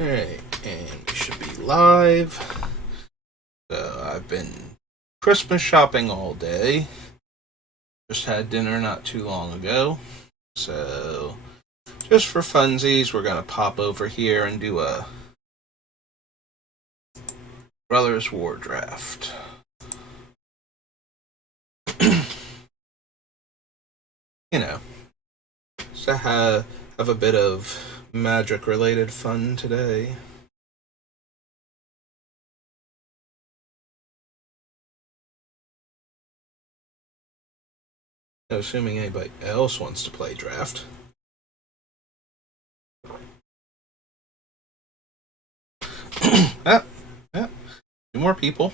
Alright, and we should be live. So I've been Christmas shopping all day. Just had dinner not too long ago. So just for funsies, we're gonna pop over here and do a Brothers War draft. You know, to have a bit of magic related fun today. Assuming anybody else wants to play draft. Yeah, two more people.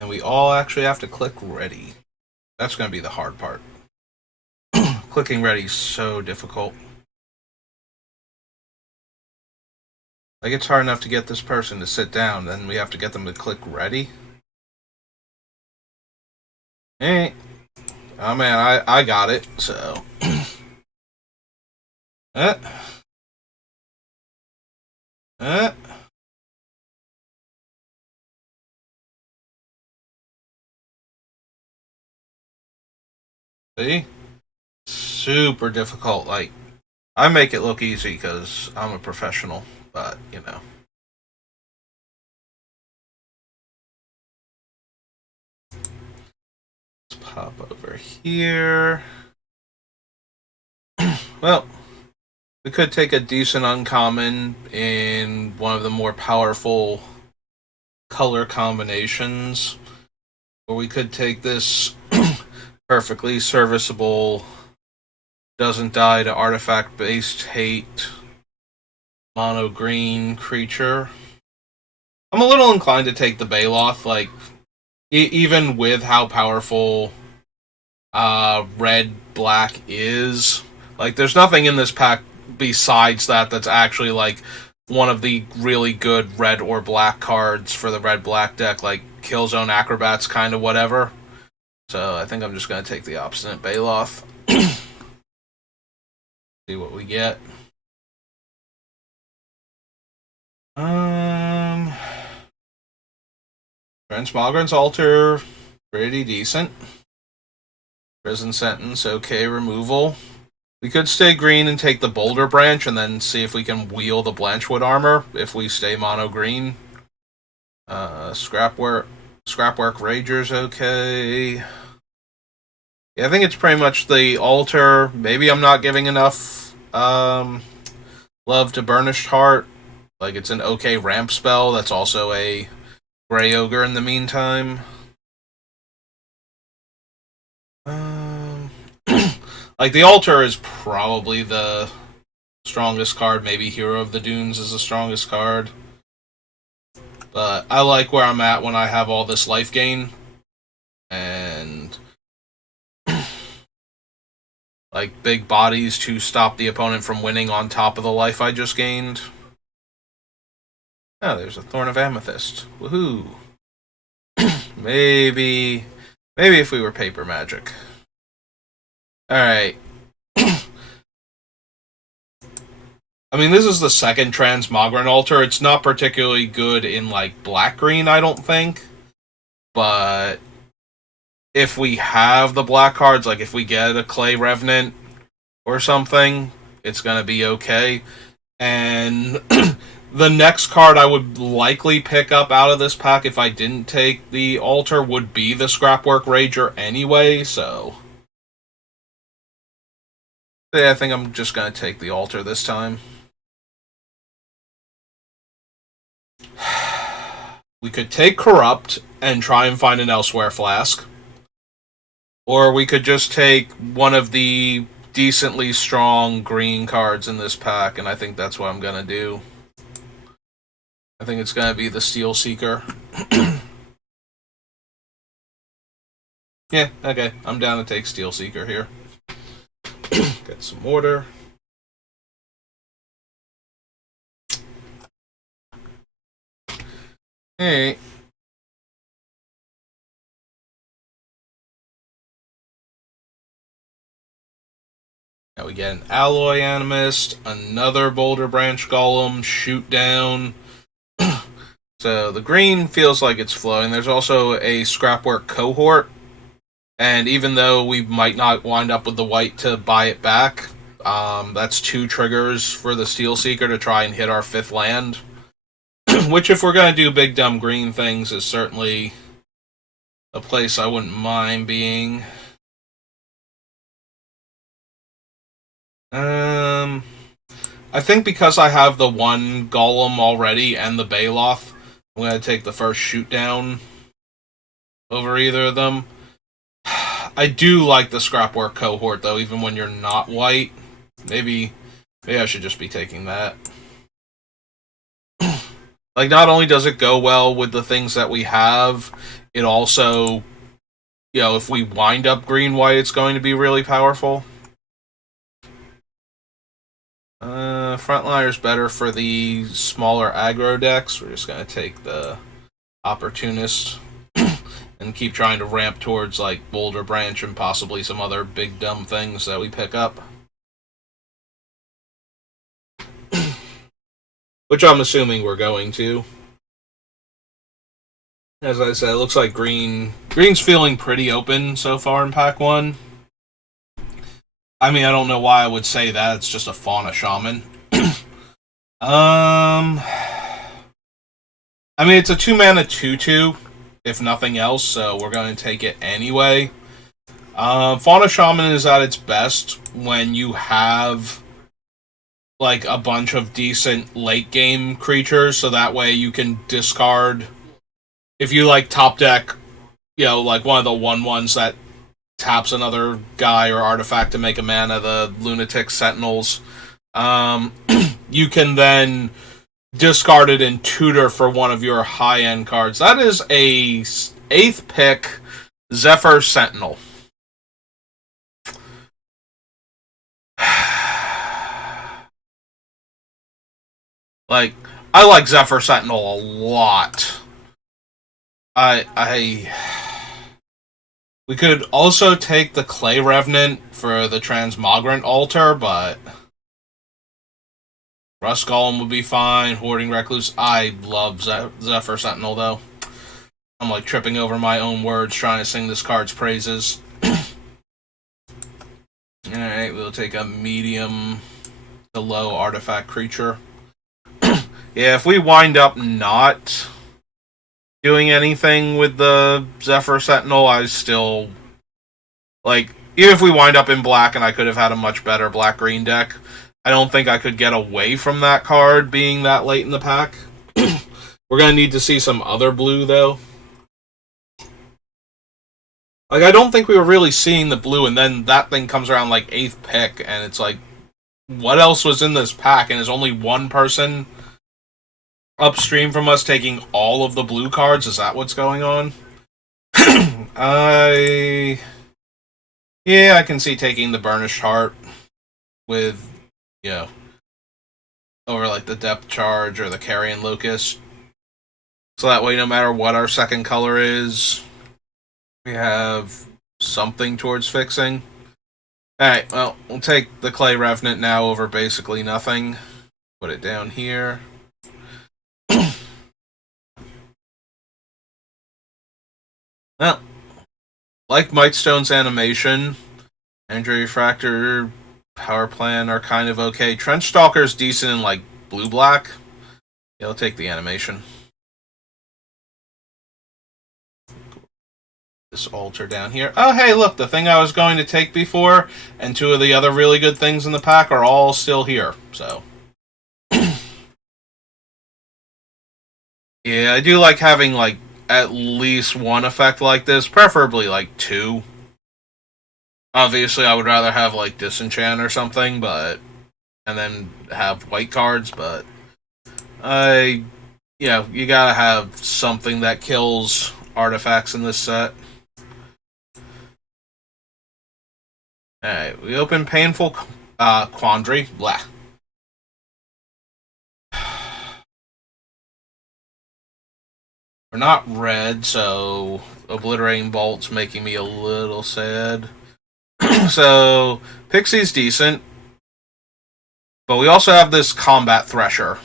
And we all actually have to click ready. That's going to be the hard part. Clicking ready is so difficult. Like, it's hard enough to get this person to sit down, then we have to get them to click ready. Hey. Oh man, I got it, so. uh. Uh. See? Super difficult. Like, I make it look easy because I'm a professional, but, you know. Let's pop over here. Well, we could take a decent uncommon in one of the more powerful color combinations, or we could take this perfectly serviceable, doesn't die to artifact based hate, mono green creature. I'm a little inclined to take the Baloth, like, even with how powerful red black is. Like, there's nothing in this pack besides that that's actually like one of the really good red or black cards for the red black deck, like Killzone Acrobats, kind of whatever. So I think I'm just gonna take the obstinate Baloth. See what we get. Um, Transmogren's Altar, pretty decent. Prison Sentence, okay. Removal. We could stay green and take the Boulder Branch and then see if we can wheel the Blanchwood Armor if we stay mono green. Scrapwork Rager's okay. Yeah, I think it's pretty much the Altar. Maybe I'm not giving enough love to Burnished Heart. Like, it's an okay ramp spell that's also a Grey Ogre in the meantime. Like, the Altar is probably the strongest card. Maybe Hero of the Dunes is the strongest card. But I like where I'm at when I have all this life gain. And like big bodies to stop the opponent from winning on top of the life I just gained. Oh, there's a Thorn of Amethyst. Woohoo! maybe if we were Paper Magic. Alright. I mean, this is the second Transmogren Altar. It's not particularly good in, like, black-green, I don't think. But if we have the black cards, like if we get a Clay Revenant or something, it's going to be okay. And the next card I would likely pick up out of this pack if I didn't take the Altar would be the Scrapwork Rager anyway, so yeah, I think I'm just going to take the Altar this time. We could take Corrupt and try and find an Elsewhere Flask. Or we could just take one of the decently strong green cards in this pack, and I think that's what I'm going to do. I think it's going to be the Steel Seeker. Yeah, okay. I'm down to take Steel Seeker here. Get some order. Hey. Now we get an Alloy Animist, another Boulder Branch Golem, Shoot Down. So the green feels like it's flowing. There's also a Scrapwork Cohort, and even though we might not wind up with the white to buy it back, that's 2 triggers for the Steel Seeker to try and hit our 5th land. Which, if we're going to do big dumb green things, is certainly a place I wouldn't mind being. I think because I have the 1 Golem already and the Baloth, I'm going to take the first Shoot Down over either of them. I do like the Scrapwork Cohort, though, even when you're not white. Maybe I should just be taking that. Like, not only does it go well with the things that we have, it also, if we wind up green-white, it's going to be really powerful. Frontliner's better for the smaller aggro decks. We're just going to take the Opportunist and keep trying to ramp towards, like, Boulder Branch and possibly some other big dumb things that we pick up. Which I'm assuming we're going to. As I said, it looks like green's feeling pretty open so far in Pack 1. I mean, I don't know why I would say that. It's just a Fauna Shaman. I mean, it's a 2-mana 2/2, if nothing else, so we're going to take it anyway. Fauna Shaman is at its best when you have, like, a bunch of decent late-game creatures, so that way you can discard... If you, like, top deck, like one of the 1/1s that taps another guy or artifact to make a mana, the Lunatic Sentinels, you can then discard it and tutor for one of your high-end cards. That is a 8th pick Zephyr Sentinel. Like, I like Zephyr Sentinel a lot. We could also take the Clay Revenant for the Transmogrant Altar, but Rust Golem would be fine. Hoarding Recluse. I love Zephyr Sentinel, though. I'm like tripping over my own words trying to sing this card's praises. Alright, we'll take a medium to low artifact creature. Yeah, if we wind up not doing anything with the Zephyr Sentinel, I still... Like, even if we wind up in black and I could have had a much better black-green deck, I don't think I could get away from that card being that late in the pack. We're going to need to see some other blue, though. Like, I don't think we were really seeing the blue, and then that thing comes around, like, 8th pick, and it's like, what else was in this pack? And there's only one person upstream from us taking all of the blue cards? Is that what's going on? I can see taking the Burnished Heart with, over like the Depth Charge or the Carrion Locust. So that way, no matter what our second color is, we have something towards fixing. Alright, well, we'll take the Clay Revenant now over basically nothing. Put it down here. Well, like Mightstone's animation, Andrew Refractor, Power Plan are kind of okay. Trench Stalker's decent in, like, blue-black. Yeah, I'll take the animation. This altar down here. Oh, hey, look, the thing I was going to take before, and 2 of the other really good things in the pack are all still here, so. Yeah, I do like having, like, at least one effect like this, preferably, like, 2. Obviously, I would rather have, like, Disenchant or something, but... And then have white cards, but... you gotta have something that kills artifacts in this set. Alright, we open Painful Quandary. Blah. We're not red, so Obliterating Bolt's making me a little sad. So, Pixie's decent. But we also have this Combat Thresher.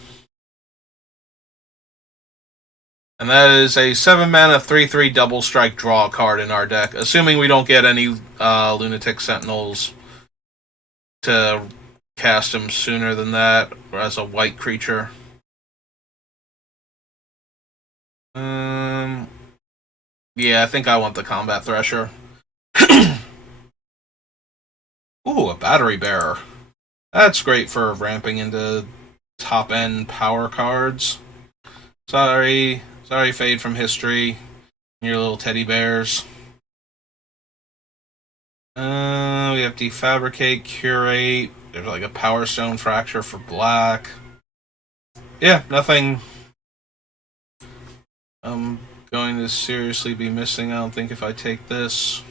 And that is a 7-mana 3/3 double strike draw card in our deck, assuming we don't get any Lunatic Sentinels to cast him sooner than that, or as a white creature. Yeah, I think I want the Combat Thresher. Ooh, a Battery Bearer. That's great for ramping into top-end power cards. Sorry, Fade from History. Your little teddy bears. We have Defabricate, Curate. There's like a Power Stone Fracture for black. Yeah, nothing I'm going to seriously be missing, I don't think, if I take this.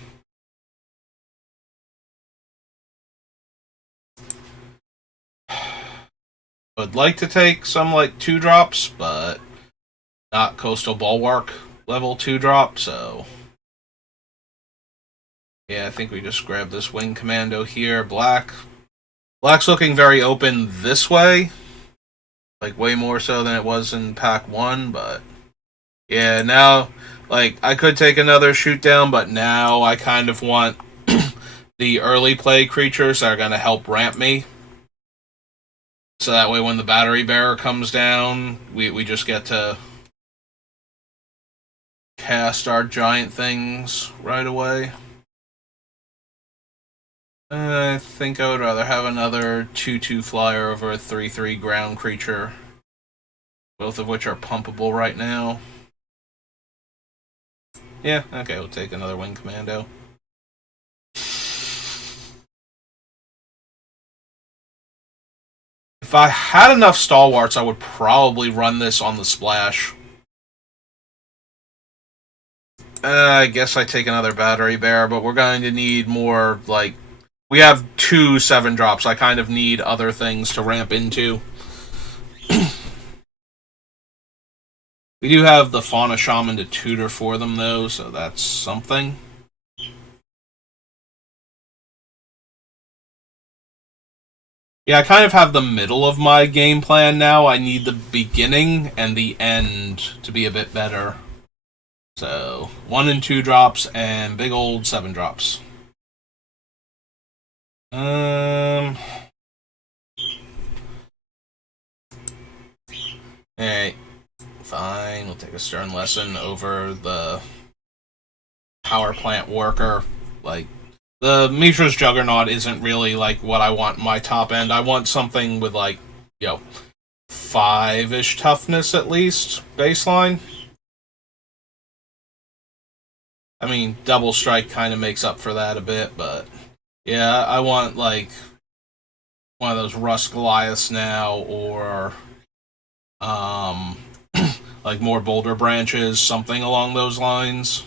Would like to take some like 2-drops, but not Coastal Bulwark level 2-drop, so yeah, I think we just grab this Wing Commando here. Black's looking very open this way, like way more so than it was in pack 1, but yeah, now like I could take another shoot down, but now I kind of want the early play creatures that are going to help ramp me. So that way when the Battery Bearer comes down, we just get to cast our giant things right away. I think I would rather have another 2/2 flyer over a 3/3 ground creature. Both of which are pumpable right now. Yeah, okay, we'll take another Wing Commando. If I had enough Stalwarts, I would probably run this on the splash. I guess I take another Battery Bearer, but we're going to need more, like... We have 2 7-drops. I kind of need other things to ramp into. We do have the Fauna Shaman to tutor for them, though, so that's something. Yeah, I kind of have the middle of my game plan now. I need the beginning and the end to be a bit better. So, 1 and 2 drops and big old 7 drops. Alright. Fine, we'll take a Stern Lesson over the Power Plant Worker. Like, the Mishra's Juggernaut isn't really, like, what I want in my top end. I want something with, like, 5-ish toughness at least, baseline. I mean, Double Strike kind of makes up for that a bit, but yeah, I want, like, one of those Rust Goliaths now, or, like, more Boulder Branches, something along those lines.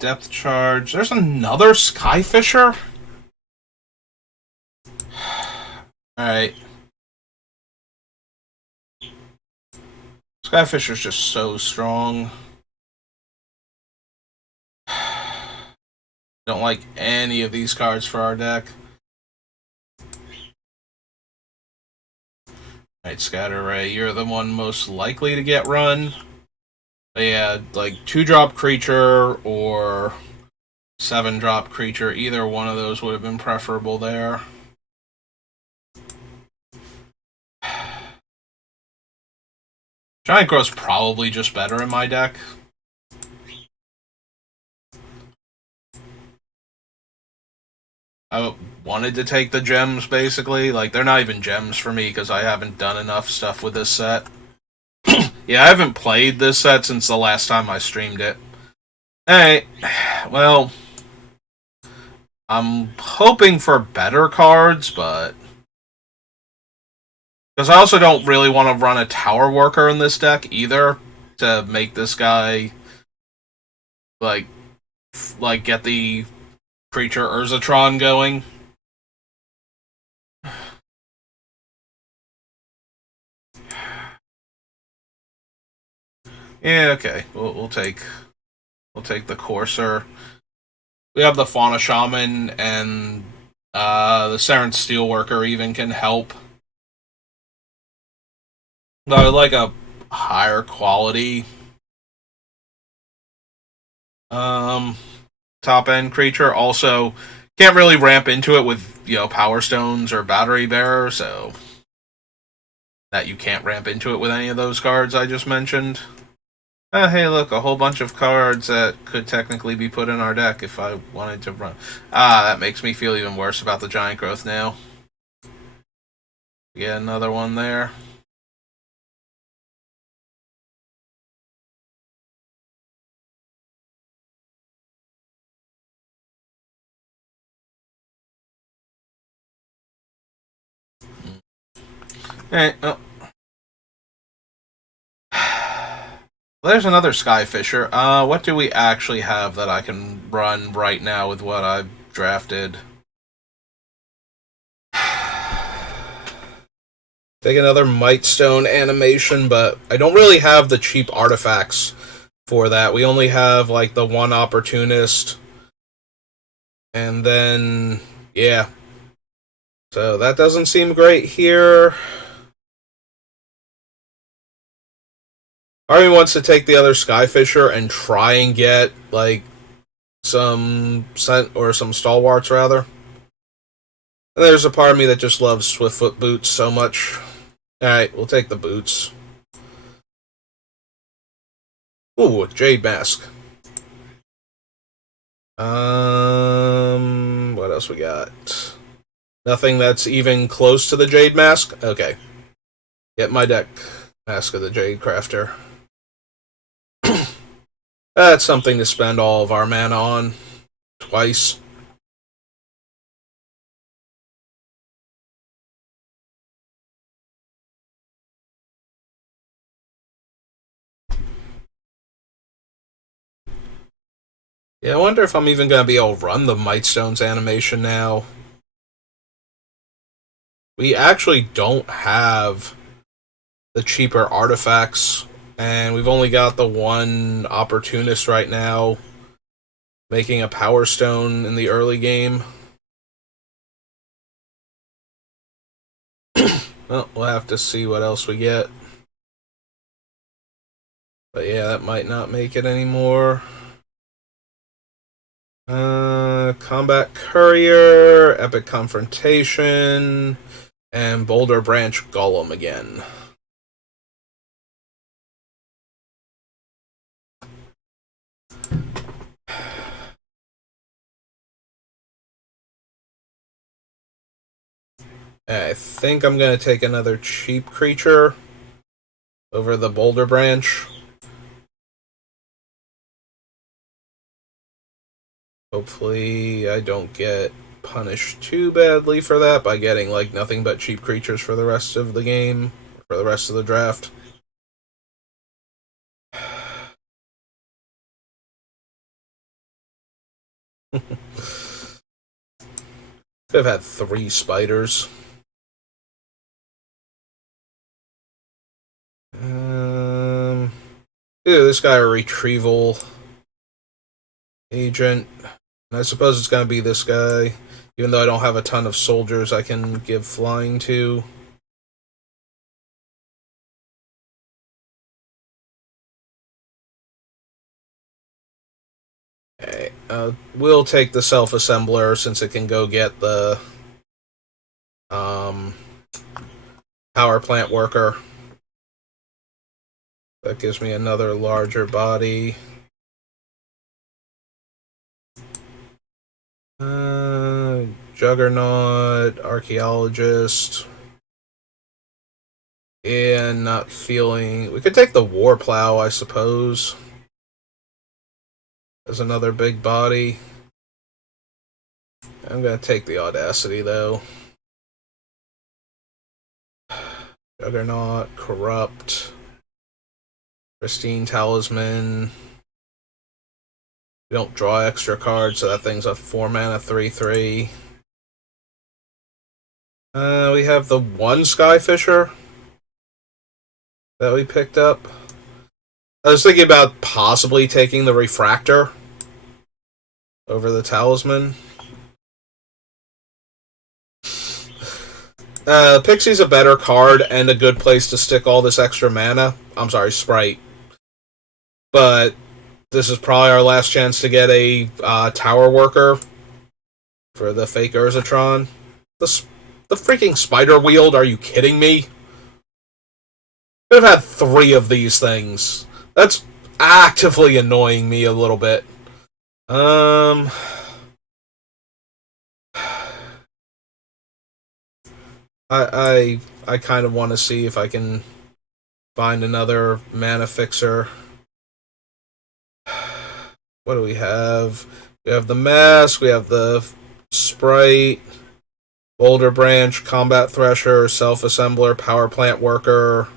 Depth Charge. There's another Skyfisher? Alright. Skyfisher's just so strong. Don't like any of these cards for our deck. Alright, Scatter Ray, you're the one most likely to get run. But yeah, like 2-drop creature or 7-drop creature, either one of those would have been preferable there. Giant Growth's probably just better in my deck. I wanted to take the gems, basically. Like, they're not even gems for me because I haven't done enough stuff with this set. Yeah, I haven't played this set since the last time I streamed it. Alright, well... I'm hoping for better cards, but... Because I also don't really want to run a Tower Worker in this deck, either, to make this guy... Like, get the creature Urzatron going. Yeah, okay. We'll take the Courser. We have the Fauna Shaman and The Saren Steelworker even can help. But I would like a higher quality um, top end creature. Also, can't really ramp into it with Power Stones or Battery Bearer, so that you can't ramp into it with any of those cards I just mentioned. Hey, look, a whole bunch of cards that could technically be put in our deck if I wanted to run. That makes me feel even worse about the Giant Growth now. Get another one there. Hey, oh. There's another Skyfisher. What do we actually have that I can run right now with what I've drafted? Take another Mightstone animation, but I don't really have the cheap artifacts for that. We only have like the one Opportunist, and then yeah. So that doesn't seem great here. Army wants to take the other Skyfisher and try and get like some stalwarts rather. And there's a part of me that just loves Swiftfoot boots so much. Alright, we'll take the boots. Ooh, Jade Mask. What else we got? Nothing that's even close to the Jade Mask? Okay. Get my deck. Mask of the Jade Crafter. That's something to spend all of our mana on. Twice. Yeah, I wonder if I'm even going to be able to run the Mightstones animation now. We actually don't have the cheaper artifacts, and we've only got the one Opportunist right now, making a Power Stone in the early game. Well, we'll have to see what else we get. But yeah, that might not make it anymore. Combat Courier, Epic Confrontation, and Boulder Branch Golem again. I think I'm going to take another cheap creature over the Boulder Branch. Hopefully I don't get punished too badly for that by getting like nothing but cheap creatures for the rest of the game, for the rest of the draft. Could have had 3 spiders. This guy a retrieval agent. And I suppose it's going to be this guy. Even though I don't have a ton of soldiers I can give flying to. Okay, we'll take the self-assembler since it can go get the power plant worker. That gives me another larger body. Juggernaut, Archaeologist. And not feeling... We could take the Warplow, I suppose. As another big body. I'm going to take the Audacity, though. Juggernaut, Corrupt. Pristine Talisman. We don't draw extra cards, so that thing's a 4 mana 3/3. We have the one Skyfisher that we picked up. I was thinking about possibly taking the Refractor over the Talisman. Pixie's a better card and a good place to stick all this extra mana. I'm sorry, Sprite. But this is probably our last chance to get a Tower Worker for the fake Urzatron. The freaking Spider Wield, are you kidding me? Could have had 3 of these things. That's actively annoying me a little bit. I kind of want to see if I can find another mana fixer. What do we have? We have the Mask, we have the Sprite, Boulder Branch, Combat Thresher, Self-Assembler, Power Plant Worker.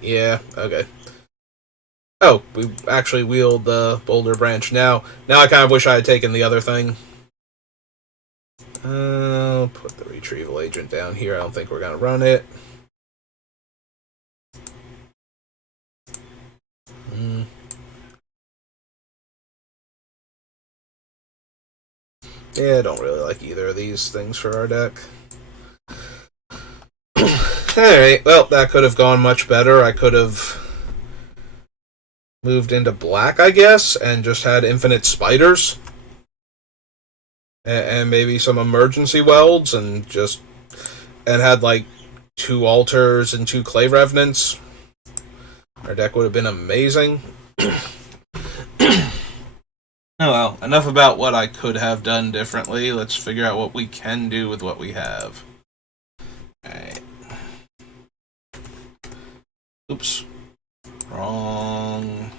Yeah, okay. Oh, we actually wield the Boulder Branch now. Now I kind of wish I had taken the other thing. I'll put the Retrieval Agent down here. I don't think we're going to run it. Yeah, I don't really like either of these things for our deck. Alright, well, that could have gone much better. I could have moved into black, I guess, and just had infinite spiders. And maybe some emergency welds, and had like 2 altars and 2 clay revenants. Our deck would have been amazing. Oh well, enough about what I could have done differently. Let's figure out what we can do with what we have. Alright. Oops. Wrong.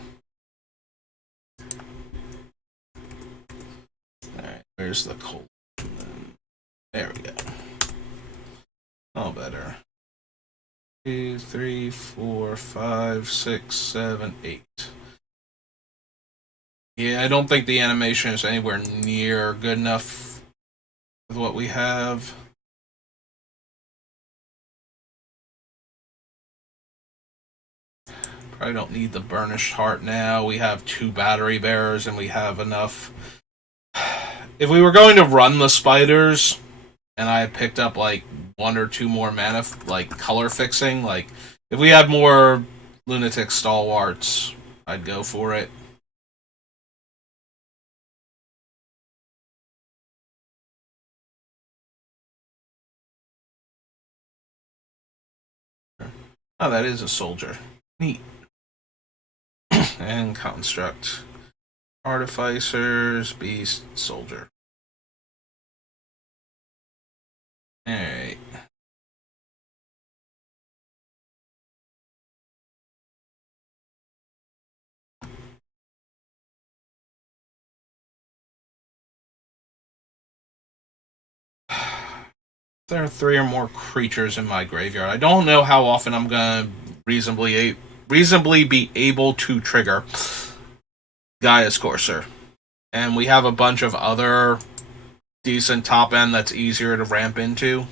Alright, where's the cold? There we go. All better. 2, 3, 4, 5, 6, 7, 8. Yeah, I don't think the animation is anywhere near good enough with what we have. Probably don't need the Burnished Heart now. We have 2 Battery Bearers and we have enough. If we were going to run the spiders and I picked up like 1 or 2 more mana, like color fixing, like if we had more Lunatic Stalwarts, I'd go for it. Oh, that is a soldier. Neat. And construct. Artificers, beast, soldier. Alright. There are 3 or more creatures in my graveyard. I don't know how often I'm gonna reasonably be able to trigger Gaia's Courser. And we have a bunch of other decent top end that's easier to ramp into.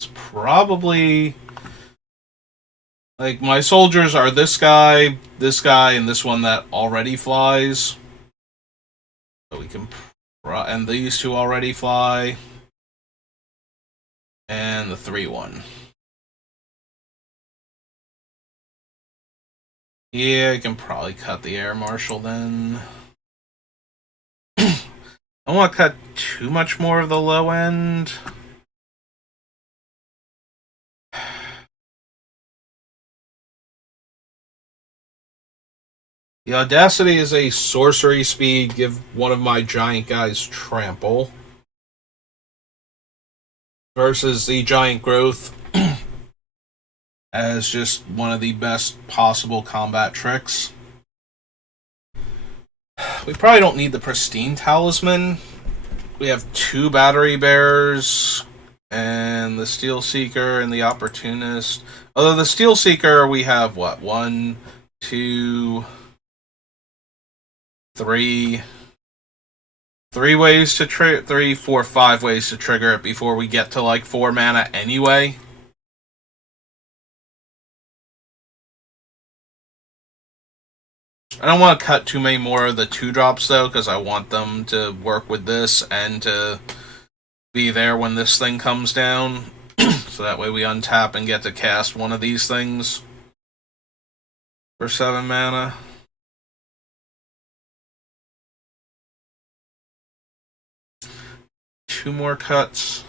It's probably like my soldiers are this guy, and this one that already flies. So we can, and these 2 already fly, and the 3-1. Yeah, I can probably cut the Air Marshal then. I don't want to cut too much more of the low end. The Audacity is a sorcery speed. Give one of my giant guys trample. Versus the Giant Growth as just one of the best possible combat tricks. We probably don't need the Pristine Talisman. We have 2 Battery Bearers and the Steel Seeker and the Opportunist. Although the Steel Seeker, we have what? 1, 2, 3. 3 ways to trigger, 3, 4, 5 ways to trigger it before we get to like 4 mana anyway. I don't want to cut too many more of the 2-drops though, because I want them to work with this and to be there when this thing comes down. So that way we untap and get to cast one of these things for 7 mana. Two more cuts.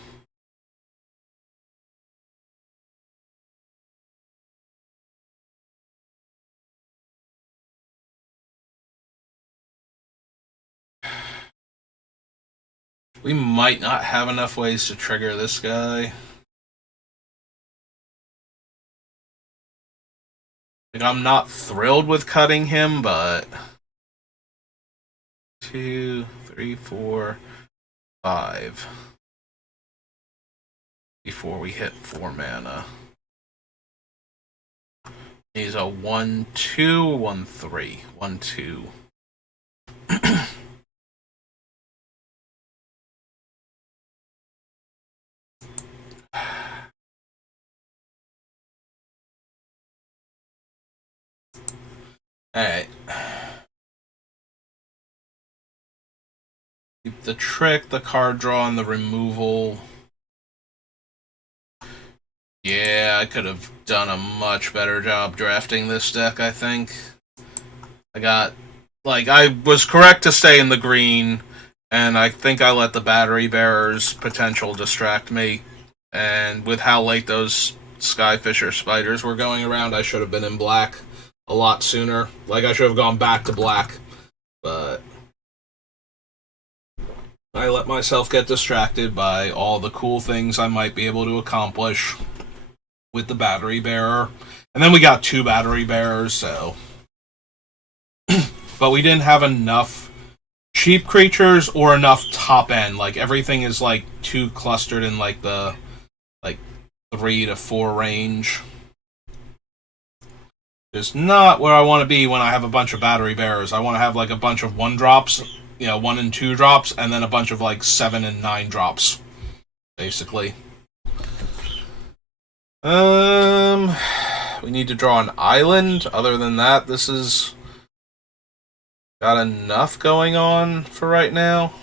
We might not have enough ways to trigger this guy. Like, I'm not thrilled with cutting him, but 2, 3, 4, 5 before we hit 4 mana. He's a 1/2, 1/3, 1/2. Alright. Keep the trick, the card draw, and the removal. Yeah, I could have done a much better job drafting this deck, I think. I was correct to stay in the green, and I think I let the Battery Bearer's potential distract me. And with how late those Skyfisher spiders were going around, I should have been in black a lot sooner. Like, I should have gone back to black, but I let myself get distracted by all the cool things I might be able to accomplish with the Battery Bearer. And then we got 2 Battery Bearers, so... But we didn't have enough cheap creatures or enough top end. Like, everything is, like, too clustered in, like, the, 3 to 4 range. It's not where I want to be when I have a bunch of Battery Bearers. I want to have, like, a bunch of 1-drops, 1 and 2 drops, and then a bunch of, like, 7 and 9 drops, basically. We need to draw an island. Other than that, this is got enough going on for right now.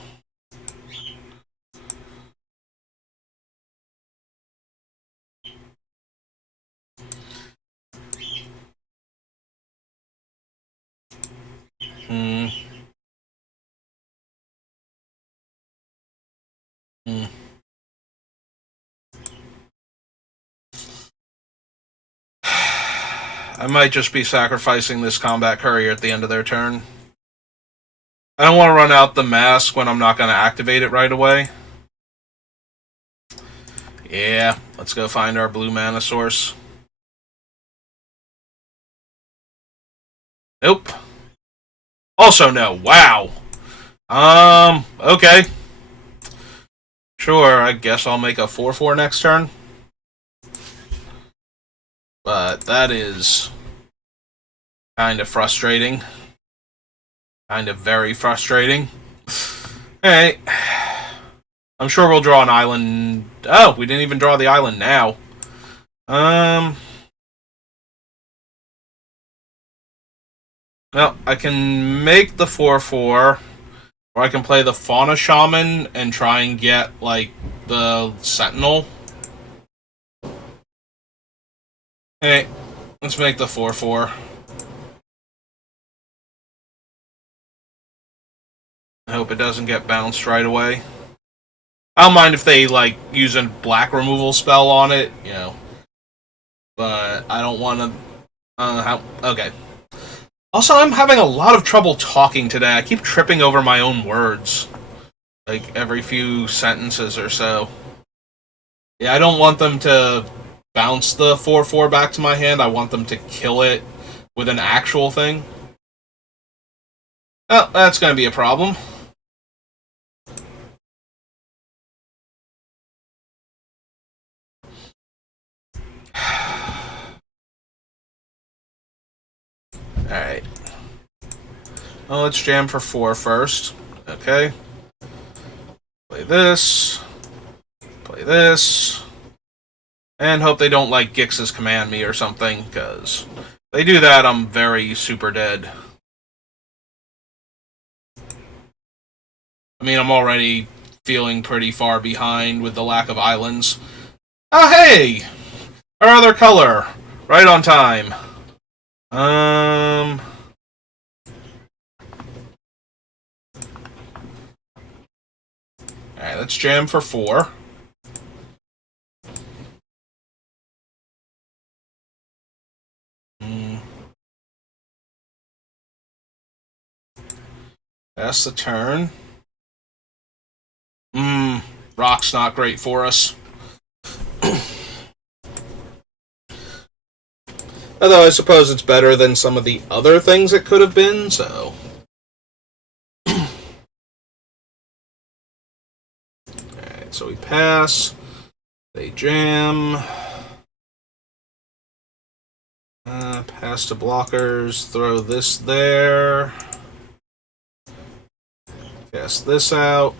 I might just be sacrificing this Combat Courier at the end of their turn. I don't want to run out the mask when I'm not going to activate it right away. Yeah, let's go find our blue mana source. Nope. Also no. Wow. Okay. Sure, I guess I'll make a 4/4 next turn. But that is kind of frustrating. Kind of very frustrating. Alright. I'm sure we'll draw an island. Oh, we didn't even draw the island now. Well, I can make the 4/4, or I can play the Fauna Shaman and try and get, like, the Sentinel. Hey, let's make the 4/4. I hope it doesn't get bounced right away. I don't mind if they, like, use a black removal spell on it, But I don't want to... okay. Also, I'm having a lot of trouble talking today. I keep tripping over my own words. Like, every few sentences or so. Yeah, I don't want them to bounce the 4/4 back to my hand. I want them to kill it with an actual thing. Oh, that's going to be a problem. Alright. Well, let's jam for 4 first. Okay. Play this. Play this. And hope they don't like Gix's command me or something, because if they do that, I'm very super dead. I mean, I'm already feeling pretty far behind with the lack of islands. Oh, hey! Our other color. Right on time. Alright, let's jam for 4. Pass the turn. Rock's not great for us. Although I suppose it's better than some of the other things it could have been, so. Alright, so we pass. They jam. Pass to blockers. Throw this there. Cast this out.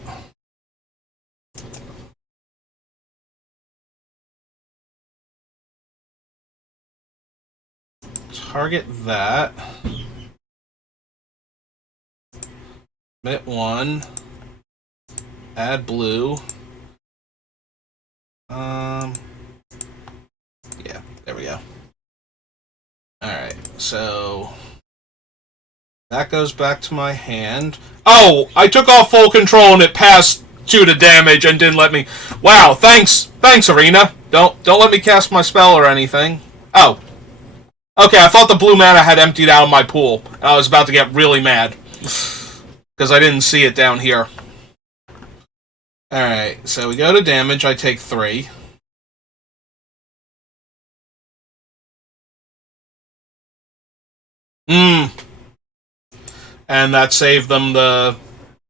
Target that. Commit 1. Add blue. Yeah, there we go. Alright, so that goes back to my hand. Oh, I took off full control and it passed 2 to damage and didn't let me. Wow, thanks, Arena. Don't let me cast my spell or anything. Oh, okay. I thought the blue mana had emptied out of my pool, and I was about to get really mad because I didn't see it down here. All right, so we go to damage. I take 3. And that saved them the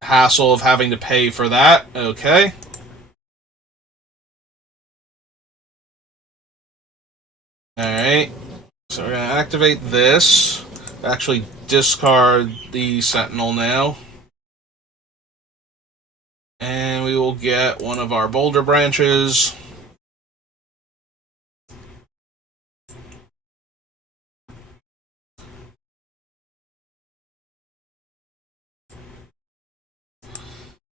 hassle of having to pay for that. Okay. Alright. So we're going to activate this. Actually discard the Sentinel now. And we will get one of our Boulder Branches.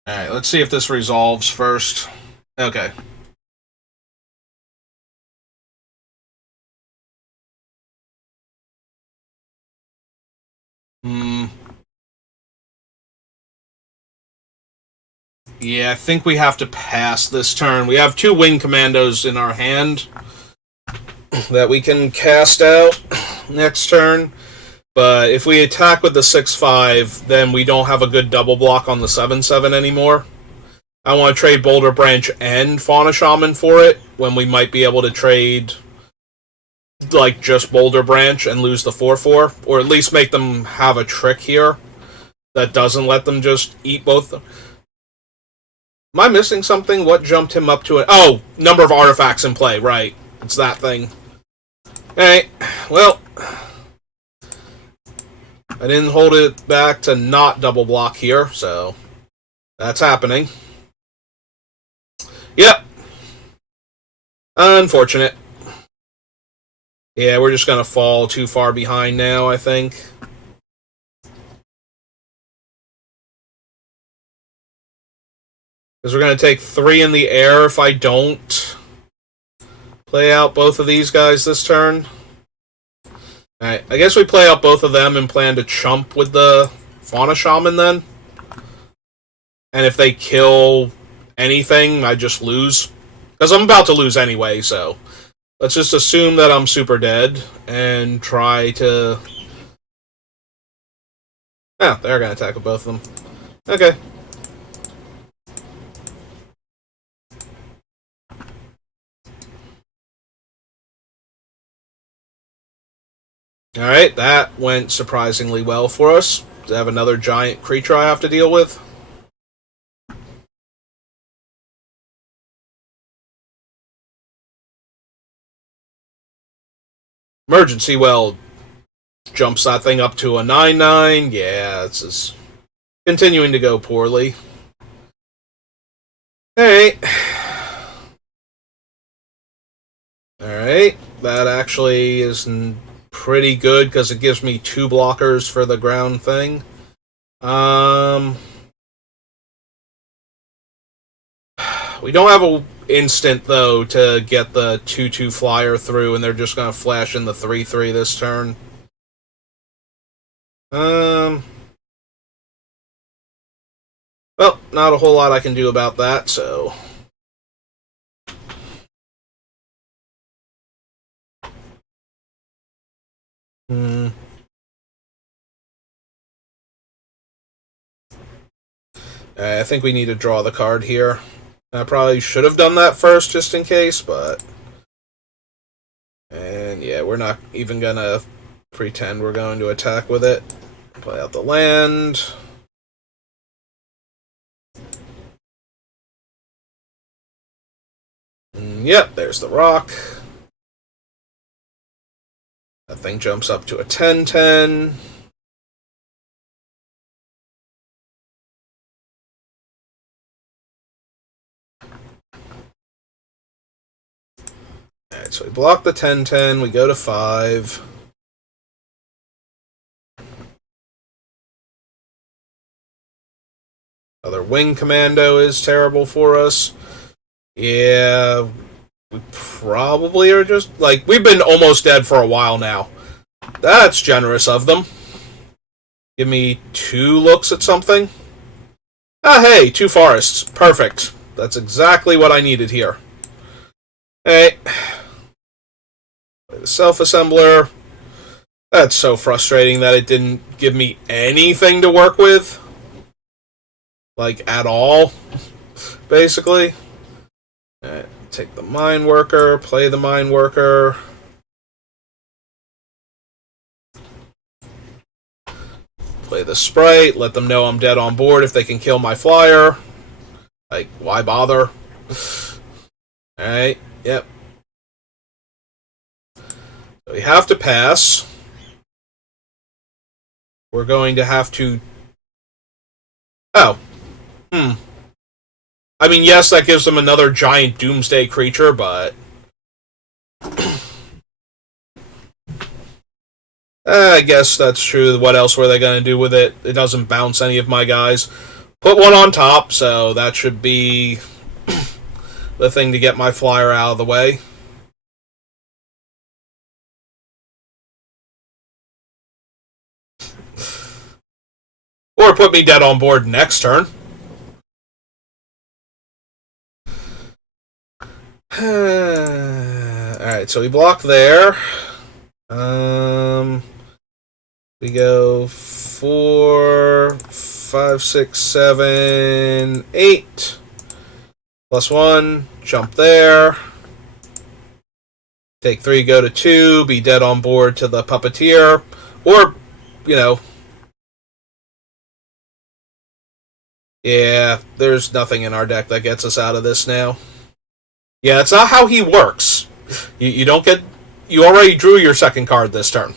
Alright, let's see if this resolves first. Okay. Yeah, I think we have to pass this turn. We have 2 Wing Commandos in our hand that we can cast out next turn. But if we attack with the 6/5, then we don't have a good double block on the 7/7 anymore. I want to trade Boulder Branch and Fauna Shaman for it, when we might be able to trade like just Boulder Branch and lose the 4/4, or at least make them have a trick here that doesn't let them just eat both. Am I missing something? What jumped him up to it? Oh, number of artifacts in play, right. It's that thing. Alright, well, I didn't hold it back to not double block here, so that's happening. Yep. Unfortunate. Yeah, we're just going to fall too far behind now, I think. Because we're going to take 3 in the air if I don't play out both of these guys this turn. Alright, I guess we play out both of them and plan to chump with the Fauna Shaman then. And if they kill anything, I just lose. Because I'm about to lose anyway, so let's just assume that I'm super dead and try to... Oh, they're going to attack with both of them. Okay. Alright, that went surprisingly well for us. To have another giant creature I have to deal with. Emergency Well jumps that thing up to a 9/9. Yeah, this is continuing to go poorly. Alright. Alright. That actually is pretty good because it gives me 2 blockers for the ground thing. We don't have a instant though to get the 2/2 flyer through, and they're just gonna flash in the 3/3 this turn. Well, not a whole lot I can do about that, so. I think we need to draw the card here. I probably should have done that first just in case, but. And yeah, we're not even gonna pretend we're going to attack with it. Play out the land. Yep, there's the rock. That thing jumps up to a 10/10. Alright, so we block the 10/10, we go to 5. Other wing commando is terrible for us. Yeah, we probably are just, like, we've been almost dead for a while now. That's generous of them. Give me 2 looks at something. Ah, hey, 2 forests. Perfect. That's exactly what I needed here. Hey. Play the self-assembler. That's so frustrating that it didn't give me anything to work with. Like, at all. Basically. Alright, take the mine worker, play the mine worker. Play the sprite, let them know I'm dead on board if they can kill my flyer. Like, why bother? Alright, yep. So we have to pass. We're going to have to... Oh. I mean, yes, that gives them another giant doomsday creature, but... I guess that's true. What else were they going to do with it? It doesn't bounce any of my guys. Put one on top, so that should be the thing to get my flyer out of the way. Or put me dead on board next turn. Alright, so we block there. We go 4, 5, 6, 7, 8. +1, jump there. Take 3, go to 2, be dead on board to the puppeteer. Or, you know. Yeah, there's nothing in our deck that gets us out of this now. Yeah, it's not how he works. You don't get... You already drew your second card this turn.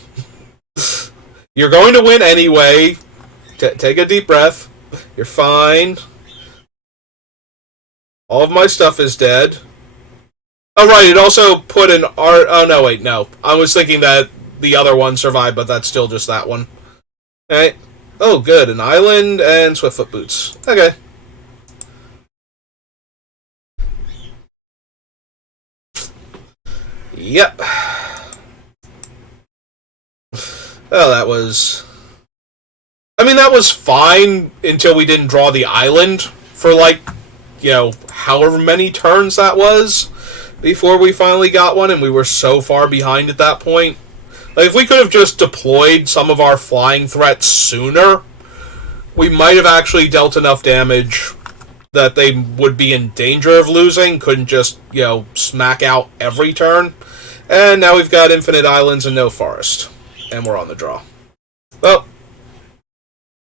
You're going to win anyway. Take a deep breath. You're fine. All of my stuff is dead. Oh, right, it also put an art... Oh, no, wait, no. I was thinking that the other one survived, but that's still just that one. Alright. Oh, good. An island and Swiftfoot Boots. Okay. Yep. Oh, that was... I mean, that was fine until we didn't draw the island for, like, you know, however many turns that was before we finally got one, and we were so far behind at that point. Like, if we could have just deployed some of our flying threats sooner, we might have actually dealt enough damage that they would be in danger of losing, couldn't just, you know, smack out every turn. And now we've got infinite islands and no forest. And we're on the draw. Well,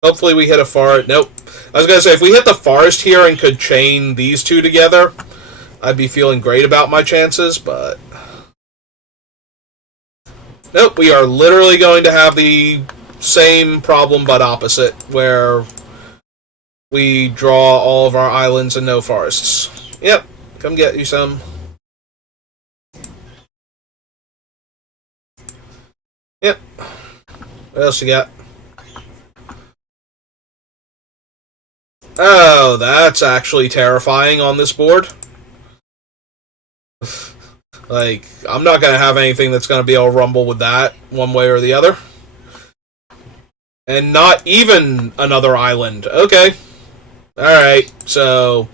hopefully we hit a forest. Nope. I was going to say, if we hit the forest here and could chain these two together, I'd be feeling great about my chances, but... Nope, we are literally going to have the same problem but opposite, where we draw all of our islands and no forests. Yep, come get you some. Yep. What else you got? Oh, that's actually terrifying on this board. Like, I'm not going to have anything that's going to be able to rumble with that one way or the other. And not even another island. Okay. Alright, so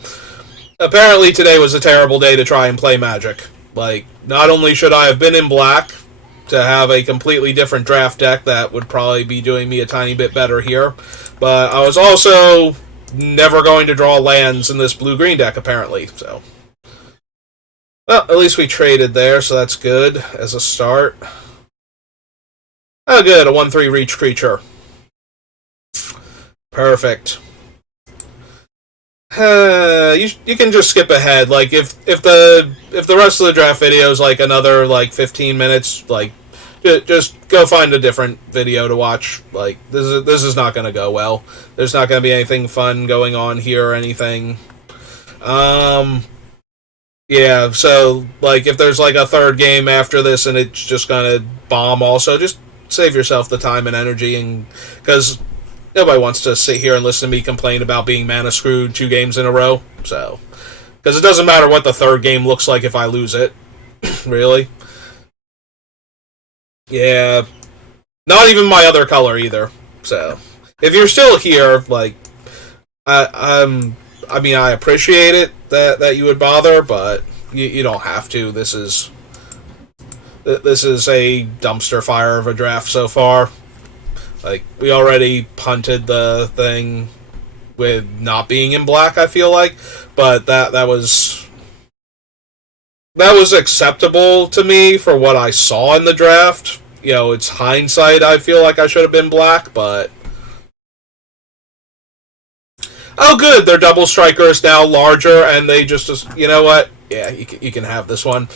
apparently today was a terrible day to try and play Magic. Like, not only should I have been in black to have a completely different draft deck that would probably be doing me a tiny bit better here, but I was also never going to draw lands in this blue-green deck, apparently, so. Well, at least we traded there, so that's good as a start. Oh, good, a 1/3 reach creature. Perfect. You can just skip ahead. Like if the rest of the draft video is like another like 15 minutes, like just go find a different video to watch. Like this is not going to go well. There's not going to be anything fun going on here or anything. Yeah. So like if there's like a third game after this and it's just going to bomb, also just save yourself the time and energy, and because nobody wants to sit here and listen to me complain about being mana screwed 2 games in a row. So, because it doesn't matter what the third game looks like if I lose it. Really? Yeah. Not even my other color either. So, if you're still here, like, I mean, I appreciate it that you would bother, but you don't have to. This is a dumpster fire of a draft so far. Like, we already punted the thing with not being in black, I feel like, but that was acceptable to me for what I saw in the draft. You know, it's hindsight. I feel like I should have been black, but oh, good, their double striker is now larger, and they just you know what? Yeah, you can have this one.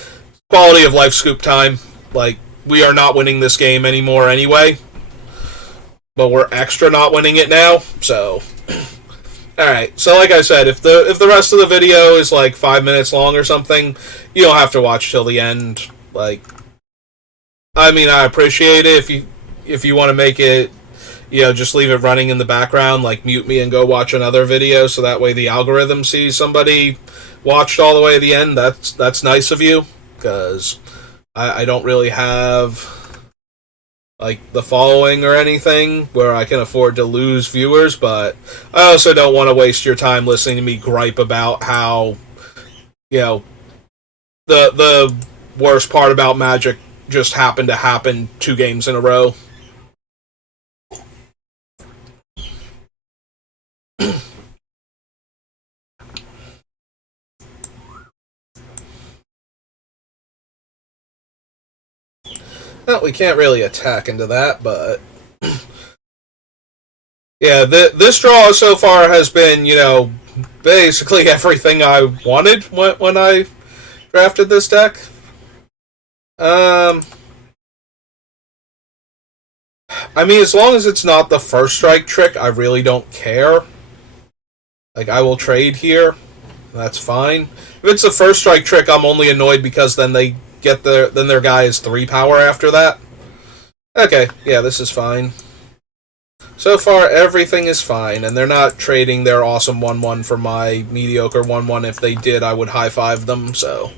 Quality of life scoop time. Like, we are not winning this game anymore anyway. But we're extra not winning it now, so. Alright, so like I said, if the rest of the video is like 5 minutes long or something, you don't have to watch till the end. Like, I mean, I appreciate it if you want to make it, you know, just leave it running in the background, like mute me and go watch another video, so that way the algorithm sees somebody watched all the way to the end. That's nice of you, because I don't really have like the following or anything where I can afford to lose viewers, but I also don't want to waste your time listening to me gripe about how, you know, the worst part about Magic just happened to happen 2 games in a row. Well, we can't really attack into that, but yeah, this draw so far has been, you know, basically everything I wanted when I drafted this deck. I mean, as long as it's not the first strike trick, I really don't care. Like, I will trade here. That's fine. If it's the first strike trick, I'm only annoyed because then they get their guy is 3 power after that. Okay, yeah, this is fine. So far, everything is fine, and they're not trading their awesome 1/1 for my mediocre 1/1. If they did, I would high-five them, so.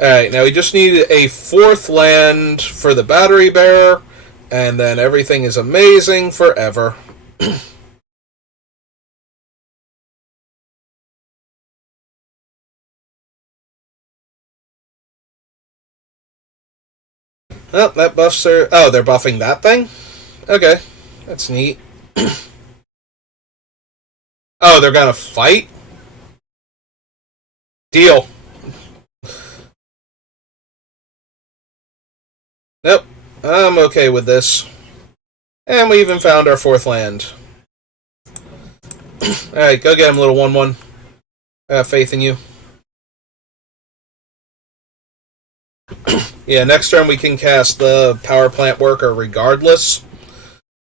Alright, now we just need a 4th land for the battery bearer, and then everything is amazing forever. Oh, that buffs are... Oh, they're buffing that thing? Okay, that's neat. Oh, they're gonna fight? Deal. Nope, I'm okay with this. And we even found our 4th land. Alright, go get him, little 1/1. I have faith in you. Yeah, next turn we can cast the Power Plant Worker regardless.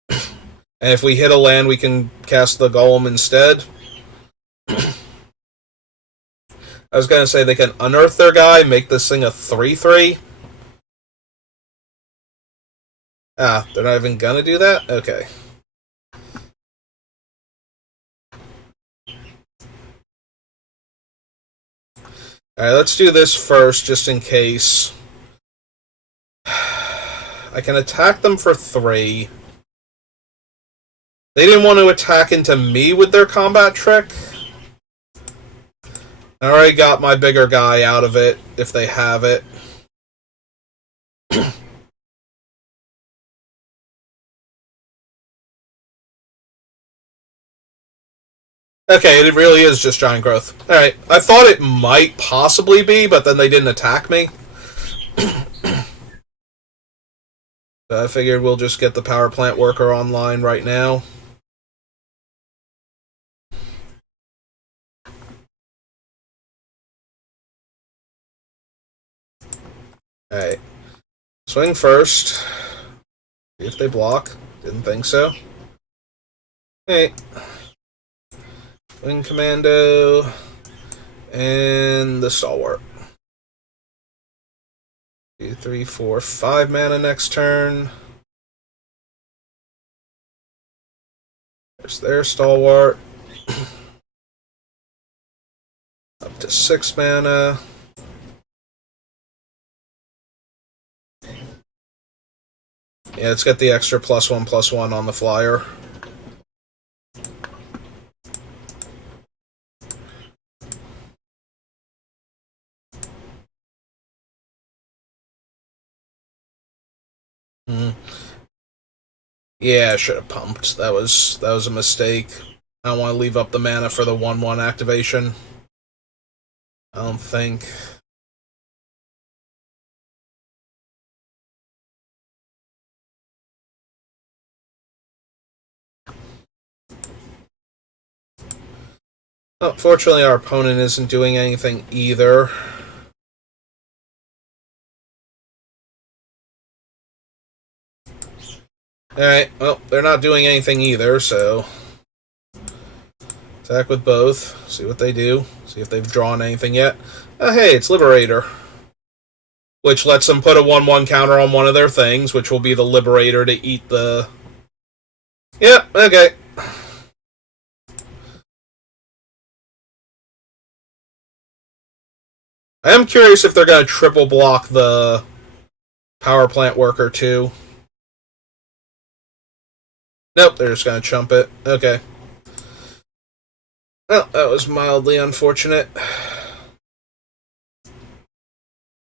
And if we hit a land, we can cast the Golem instead. I was gonna say they can unearth their guy, make this thing a 3/3. Ah, they're not even gonna do that? Okay. Alright, let's do this first, just in case. I can attack them for 3. They didn't want to attack into me with their combat trick. I already got my bigger guy out of it, if they have it. Okay, it really is just giant growth. Alright, I thought it might possibly be, but then they didn't attack me. So I figured we'll just get the power plant worker online right now. Alright. Swing first. See if they block. Didn't think so. Hey. Wing Commando. And the Stalwart. 2, 3, 4, 5 mana next turn. There's their Stalwart. Up to 6 mana. Yeah, let's get the extra +1/+1 on the flyer. Yeah, I should have pumped. That was a mistake. I don't want to leave up the mana for the 1/1 activation. I don't think. Oh, fortunately, our opponent isn't doing anything either. Alright, well, they're not doing anything either, so... Attack with both, see what they do, see if they've drawn anything yet. Oh, hey, it's Liberator. Which lets them put a 1/1 counter on one of their things, which will be the Liberator to eat the... Yep, okay. I am curious if they're going to triple block the power plant worker, too. Nope, they're just going to chump it. Okay. Well, that was mildly unfortunate.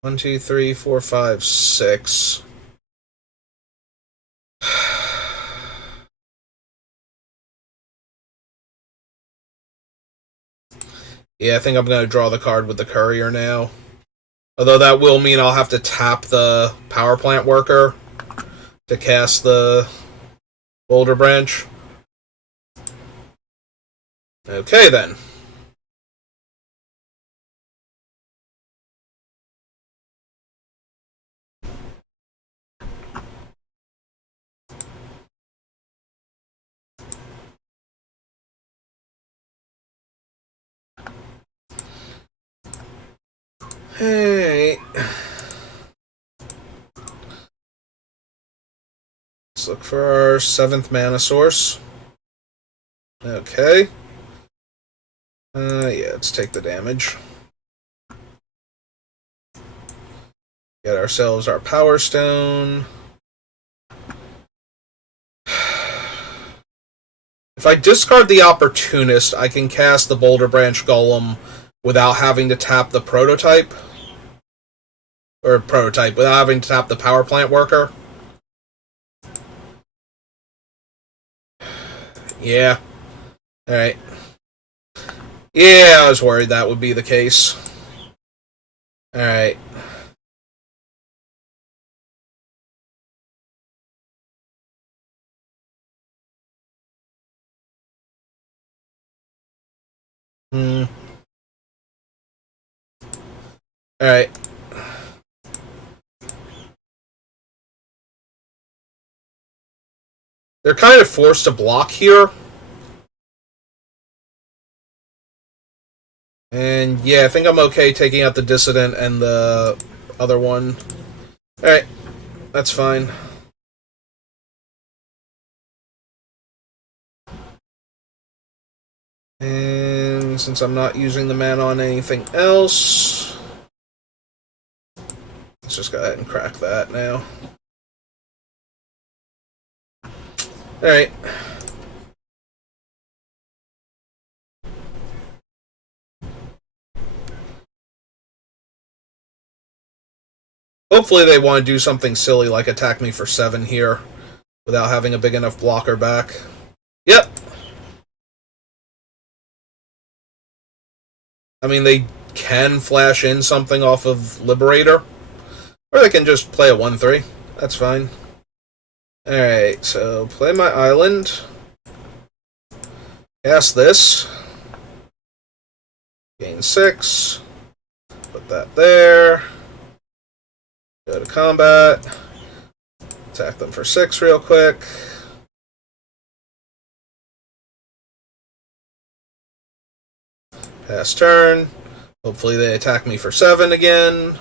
1, 2, 3, 4, 5, 6. Yeah, I think I'm going to draw the card with the Courier now. Although that will mean I'll have to tap the power plant worker to cast the Boulder Branch. Okay, then. Hey. Let's look for our 7th mana source. Okay. Yeah, let's take the damage. Get ourselves our Power Stone. If I discard the Opportunist, I can cast the Boulder Branch Golem without having to tap the Prototype. Or Prototype, without having to tap the Power Plant Worker. Yeah. Alright. Yeah, I was worried that would be the case. Alright. Alright. They're kind of forced to block here. And yeah, I think I'm okay taking out the Dissident and the other one. Alright, that's fine. And since I'm not using the mana on anything else, let's just go ahead and crack that now. Alright. Hopefully they want to do something silly like attack me for 7 here without having a big enough blocker back. Yep. I mean, they can flash in something off of Liberator, or they can just play a 1-3. That's fine. Alright, so play my island. Cast this. Gain 6. Put that there. Go to combat. Attack them for 6 real quick. Pass turn. Hopefully they attack me for 7 again.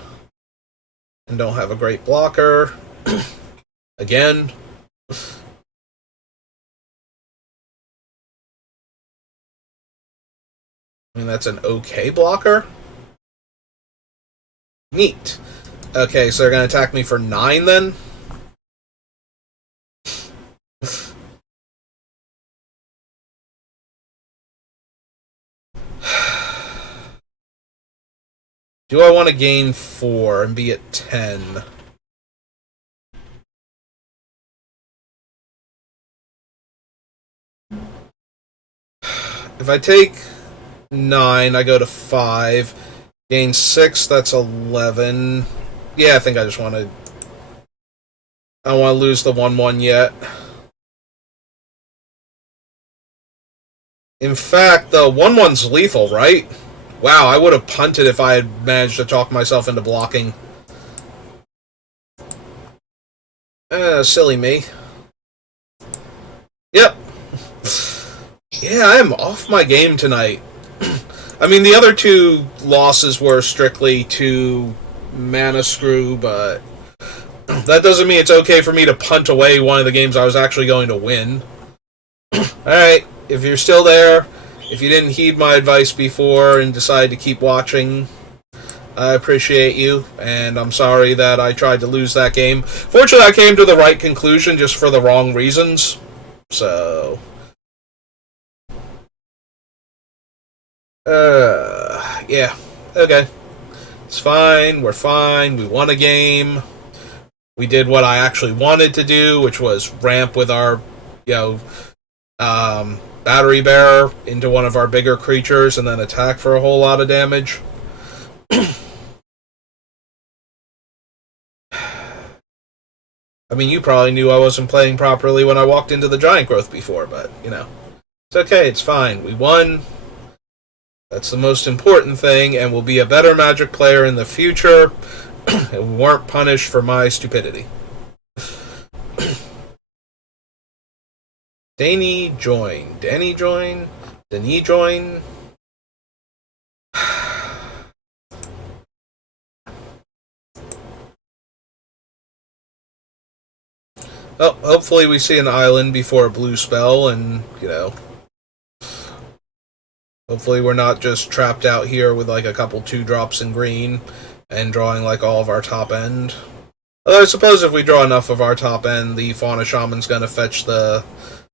And don't have a great blocker. Again. I mean, that's an okay blocker. Neat. Okay, so they're going to attack me for 9 then? Do I want to gain 4 and be at 10? If I take 9, I go to 5. Gain 6, that's 11. Yeah, I think I just want to... I don't want to lose the 1-1 yet. In fact, the 1-1's lethal, right? Wow, I would have punted if I had managed to talk myself into blocking. Silly me. Yep. Yeah, I am off my game tonight. I mean, the other 2 losses were strictly to mana screw, but that doesn't mean it's okay for me to punt away one of the games I was actually going to win. Alright, if you're still there, if you didn't heed my advice before and decided to keep watching, I appreciate you, and I'm sorry that I tried to lose that game. Fortunately, I came to the right conclusion just for the wrong reasons. So... yeah. Okay. It's fine. We're fine. We won a game. We did what I actually wanted to do, which was ramp with our, battery bearer into one of our bigger creatures and then attack for a whole lot of damage. I mean, you probably knew I wasn't playing properly when I walked into the giant growth before, but, it's okay, it's fine. We won. That's the most important thing, and we'll be a better Magic player in the future, and we weren't punished for my stupidity. Danny join. Danny join? Danny join? Oh, hopefully we see an island before a blue spell, and, hopefully we're not just trapped out here with like a couple 2-drops in green and drawing like all of our top end. Although I suppose if we draw enough of our top end, the Fauna Shaman's gonna fetch the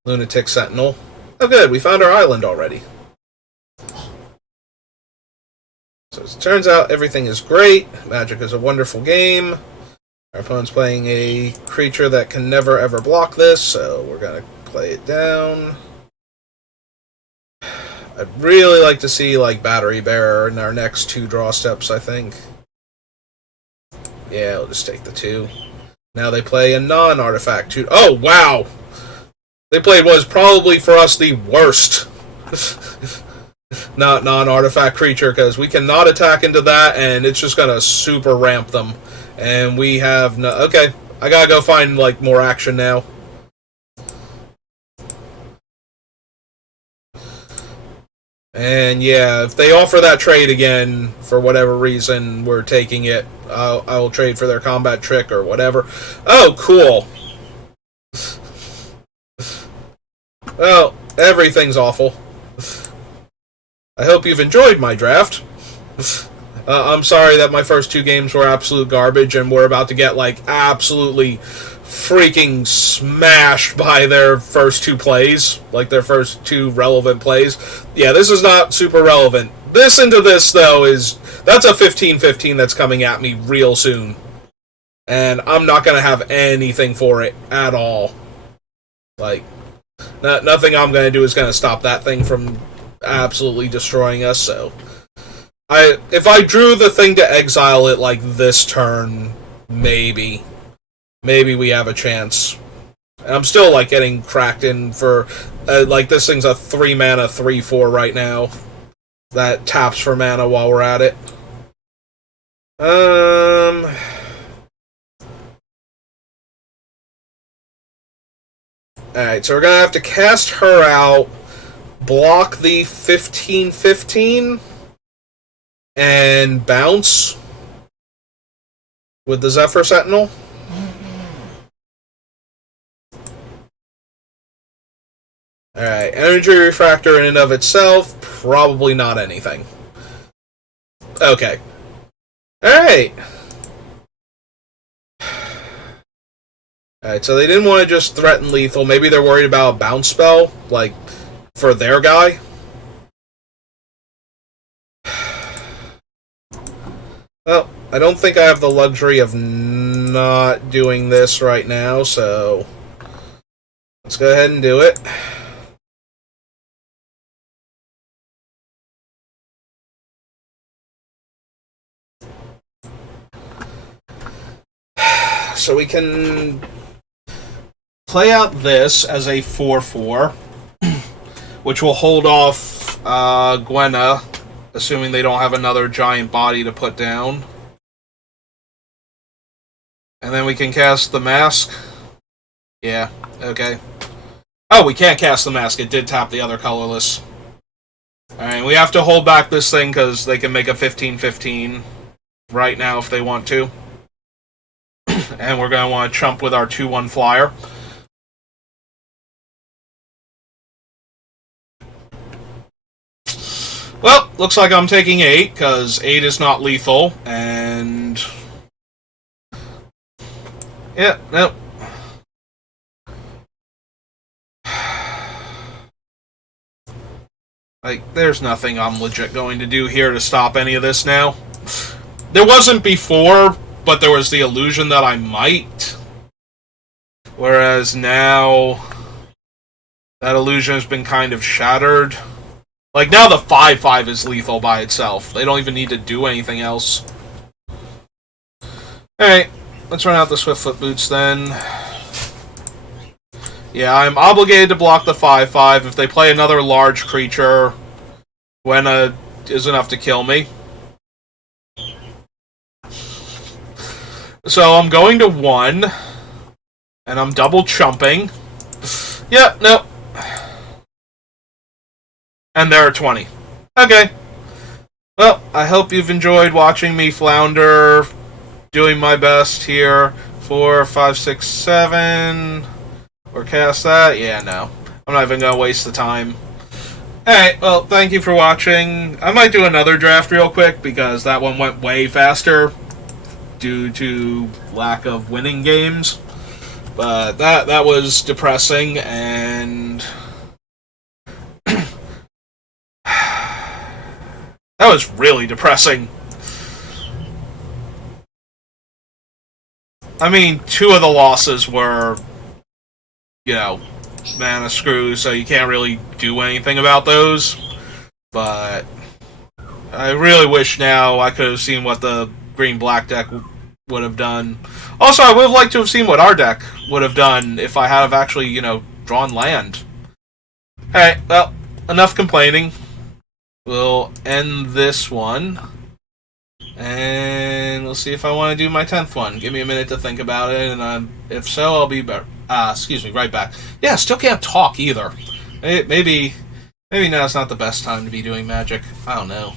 Lunatic Sentinel. Oh good, we found our island already. So as it turns out, everything is great. Magic is a wonderful game. Our opponent's playing a creature that can never ever block this, so we're gonna play it down. I'd really like to see, like, Battery Bearer in our next 2 draw steps, I think. Yeah, we'll just take the 2. Now they play a non-artifact 2. Oh, wow! They played what is probably for us the worst not non-artifact creature, because we cannot attack into that, and it's just gonna super ramp them. And we have no... Okay, I gotta go find, like, more action now. And yeah, if they offer that trade again, for whatever reason, we're taking it. I will trade for their combat trick or whatever. Oh, cool. Well, everything's awful. I hope you've enjoyed my draft. I'm sorry that my first two games were absolute garbage and we're about to get, like, absolutely freaking smashed by their first two plays. Like, their first two relevant plays. Yeah, this is not super relevant. This into this, though, that's a 15-15 that's coming at me real soon. And I'm not going to have anything for it at all. Like, nothing I'm going to do is going to stop that thing from absolutely destroying us, so... if I drew the thing to exile it, like, this turn, maybe we have a chance. And I'm still, like, getting cracked in for, like, this thing's a 3-mana 3/4 right now. That taps for mana while we're at it. Alright, so we're gonna have to cast her out, block the 15-15, and bounce with the Zephyr Sentinel. Alright, Energy Refractor in and of itself, probably not anything. Okay. Alright. Alright, so they didn't want to just threaten lethal. Maybe they're worried about a bounce spell, like, for their guy. Well, I don't think I have the luxury of not doing this right now, so let's go ahead and do it. So we can play out this as a 4/4, which will hold off Gwenna, assuming they don't have another giant body to put down. And then we can cast the mask. Yeah, okay. Oh, we can't cast the mask. It did tap the other colorless. Alright, we have to hold back this thing because they can make a 15-15 right now if they want to. And we're going to want to chump with our 2/1 flyer. Well, looks like I'm taking 8, because 8 is not lethal, and... yeah, nope. Like, there's nothing I'm legit going to do here to stop any of this now. There wasn't before, but there was the illusion that I might. Whereas now, that illusion has been kind of shattered. Like, now the 5/5 is lethal by itself. They don't even need to do anything else. Alright, let's run out the Swiftfoot Boots then. Yeah, I'm obligated to block the 5/5. If they play another large creature, Gwenna is enough to kill me. So I'm going to 1, and I'm double chumping. Yep, nope. And there are 20. Okay. Well, I hope you've enjoyed watching me flounder, doing my best here. 4, 5, 6, 7. Or cast that? Yeah, no. I'm not even going to waste the time. Alright, well, thank you for watching. I might do another draft real quick, because that one went way faster due to lack of winning games. But that was depressing, and... that was really depressing. I mean, 2 of the losses were, you know, mana screws, so you can't really do anything about those. But I really wish now I could have seen what the green-black deck would have done. Also, I would have liked to have seen what our deck would have done if I had actually, you know, drawn land. Alright, well, enough complaining. We'll end this one. And we'll see if I want to do my 10th one. Give me a minute to think about it, and if so, I'll be right back. Yeah, still can't talk either. Maybe Maybe now's not the best time to be doing magic. I don't know.